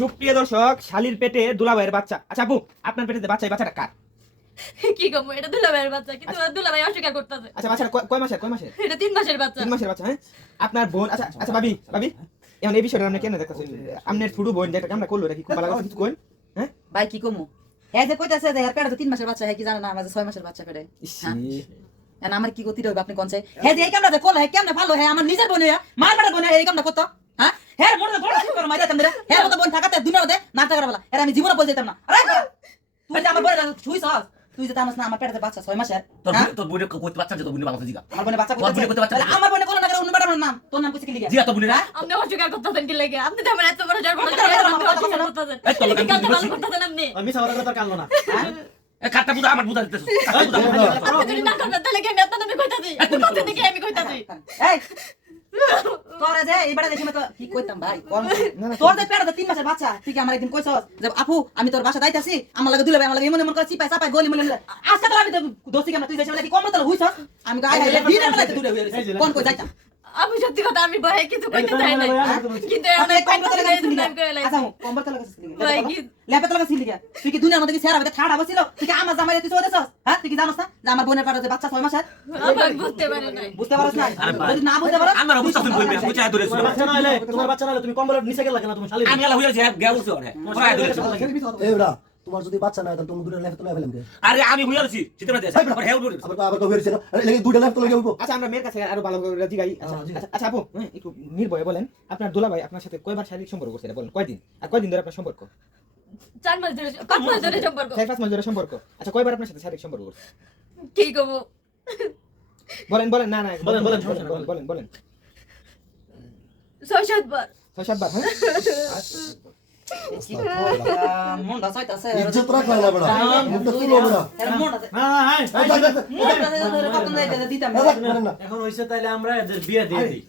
সুপ্রিয় দর্শক, শালীর পেটে দুলাভাইয়ের বাচ্চা। আচ্ছা আপু, আপনার পেটে বাচ্চাটা কার? কি গো, এটা দুলাভাইয়ের বাচ্চা, কিন্তু দুলাভাই অস্বীকার করতেছে। আচ্ছা বাচ্চাটা কয় মাসের? এটা 3 মাসের বাচ্চা। 3 মাসের বাচ্চা। হ্যাঁ, আপনার বোন। আচ্ছা আচ্ছা ভাবি, এখন এই বিষয়টা আপনি কেন দেখতেছেন? আপনার ছোট বোন যেটা আমরা করলো, এটা কি খুব ভালো কিছু কোন? হ্যাঁ ভাই, কি কমু হ্যাঁ যে কইতাছে যে এর পেটে তো 3 মাসের বাচ্চা, হ্যাঁ কি জানা না আমাদের 6 মাসের বাচ্চা পেটে। হ্যাঁ আমার কি গতি রইবে আপনি কোন চাই? হ্যাঁ যে এই কামটা যে করলে, হ্যাঁ কেমনে ভালো? হ্যাঁ আমার নিজের বোন, মার বেটা বোন, এই কামটা করতো। হ্যাঁ হ্যাঁ মোর তো বড় করে মাইরা তোমরা, হ্যাঁ মত বোন থাকাতে দুনিয়ার মধ্যে না থাকার বেলা এর আমি জীবনে বলে যেতাম না। আরে তুই যে আমার বড় ছুইছ, তুই যে জানাস না আমার পেটে বাচ্চা 6 মাসের। তোর বোনে কইতে বাচ্চা তো বোনে বাংলা জিগা আমার বোনে বাচ্চা তোর বোনে কইতে বাচ্চা আমার বোনে কোন না অন্য বেটার নাম, তোর নাম কইছে কি লিগা? জিগা তো বোনে না আপনি অস্বীকার করতেছেন কি লাগে? আপনি তো আমার এত বড় জড় করতেছেন, অস্বীকার করতেছেন। এই তোর কি কাজ ভালো করতেছেন আপনি? আমি সাওয়ার কথা কানলো না। এ কাটটা বুদা আমার বুদা দিতেছ আপনি যদি না করতেন তাহলে কি আমি আপনার নামে কইতাছি? কত থেকে আমি কইতাছি? এই তোরা যে এই বেটা দেখি মত কি কইতাম ভাই, তোর যে পেটে 3 মাসের বাচ্চা, তুই কি আমার একদিন কইছস যে আপু আমি তোর বাসা যাইতাছি, আমার লাগে দুলে ভাই, আমার লাগে এমন এমন করে চিপাই চাপাই গলি মলে আজকে তো আমি তো দোস্তি কেন তুই যাইছ কি কম মতল হইছস? আমি গায় হাইলে দিনের বেলাতে দূরে হইছিস কোন কই যাইতাম? আমি সত্যি কথা আমি ভয়ে কিছু কইতে চাই না, কিন্তু আমি অনেক কম কম মতল করে লাগাইছিস টাইম করে লাইছি। আচ্ছা কম্বল তো লাগাইছিস ভাই কি লেপে তো লাগাইছিস লিগা? তুই কি দুনিয়ার মধ্যে কি সেরা হবে ঠাড়া বসিল? তুই কি আমার জামাইরে তুই চলেছস? হ্যাঁ তুই কি জানোস না যে আমার বোনের পেটে বাচ্চা 6 মাসের? আমি বুঝতে পারি নাই। বুঝতে পারছ না? আরে ভাই, যদি না বুঝতে পারো আমার অবস্থা তুমি কইবে বুঝাই ধরে তোমার বাচ্চা না হলে তুমি কম্বলের নিচে গেলা কেন? তুমি শালি আমি আলা হইয়াছি গেল উঠছে ওরে পড়ায় ধরে এবড়া তোমার যদি বাচ্চা না হয় তাহলে তুমি দুটো লাইফ তোলা ফেলাম কে? আরে আমি হইয়াছি চিত্রা দেশ আর হেউ ধরে আবার তো হইছে না, আরে লেগে দুটো লাইফ তোলা গেলবো। আচ্ছা আমরা মেয়ের কাছে আরো ভালো করে জিগাই। আচ্ছা আপু, একটু নির্ভয়ে বলেন, আপনার দুলাভাই আপনার সাথে কয়বার শারীরিক সম্পর্ক করছে? এটা বলেন, কয়দিন আর কয়দিন ধরে আপনার সম্পর্ক? 4 মাস ধরে 5 মাস ধরে সম্পর্ক। 4-5 মাস ধরে সম্পর্ক। আচ্ছা কয়বার আপনার সাথে শারীরিক সম্পর্ক করছে? কি কব? বলেন না বলেন, বলেন 6-7 বার। 6-7 বার। হ্যাঁ মনটা চাইতাছে ইজ্জত রাখ না বড়া, মুখটা তুলো বড়া। এর মনটা হ্যাঁ হ্যাঁ মনটা কত নাই দিতাম না। এখন হইছে তাইলে আমরা এদের বিয়ে দিয়ে দিই।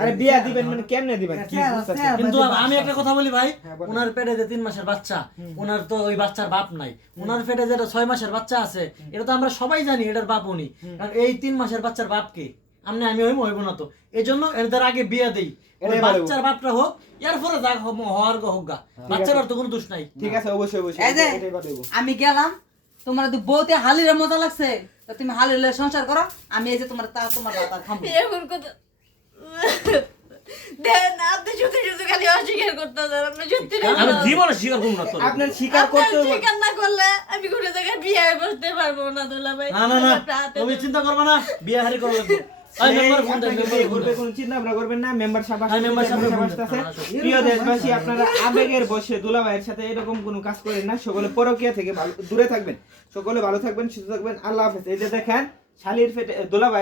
আরে বিয়া দিবেন মানে কেমনে দিবেন? কি বুঝতেছেন? কিন্তু আমি একটা কথা বলি ভাই, ওনার পেটে যে 3 মাসের বাচ্চা, ওনার তো ওই বাচ্চার বাপ নাই। ওনার পেটে যেটা 6 মাসের বাচ্চা আছে, এটা তো আমরা সবাই জানি এটার বাপ উনি। কারণ এই 3 মাসের বাচ্চার বাপ কে? আমি হইব না তো। এজন্য এদের আগে বিয়ে দেই, ওই বাচ্চার বাপটা হোক, এরপরে যা হওয়ার হোক গা, বাচ্চার তো কোনো দোষ নাই। ঠিক আছে, অবশ্যই এই যে এটাই বাদ দেব। আমি গেলাম, তোমার তো বউতে হালির মজা লাগছে, তো তুমি হালির সংসার করো, আমি এই যে তোমার বাবা খামবো। এমন কথা দেন আপনি শুধু খালি অস্বীকার করতেছেন। আপনি সত্যি আমি জীবনে স্বীকার করব না তো আপনার স্বীকার করতে হবে। স্বীকার না করলে আমি কোনো জায়গায় বিয়ে বসতে পারবো না দুলাভাই। না তুমি চিন্তা করবে না, বিয়ে হারি করে লাগবে। আই মেম্বার ফোন দেন, মেম্বার করবে, কোনো চিন্তা ভাবনা করবেন না। মেম্বার সাহেব হ্যাঁ, মেম্বার সাহেব আসছে। প্রিয় দেশবাসী, আপনারা আবেগের বশে দুলাভাইয়ের সাথে এরকম কোনো কাজ করেন না। সকলে পরকীয়া থেকে দূরে থাকবেন। সকলে ভালো থাকবেন, সুস্থ থাকবেন। আল্লাহ হাফেজ। এই যে দেখেন শালীর পেটে দুলাভাই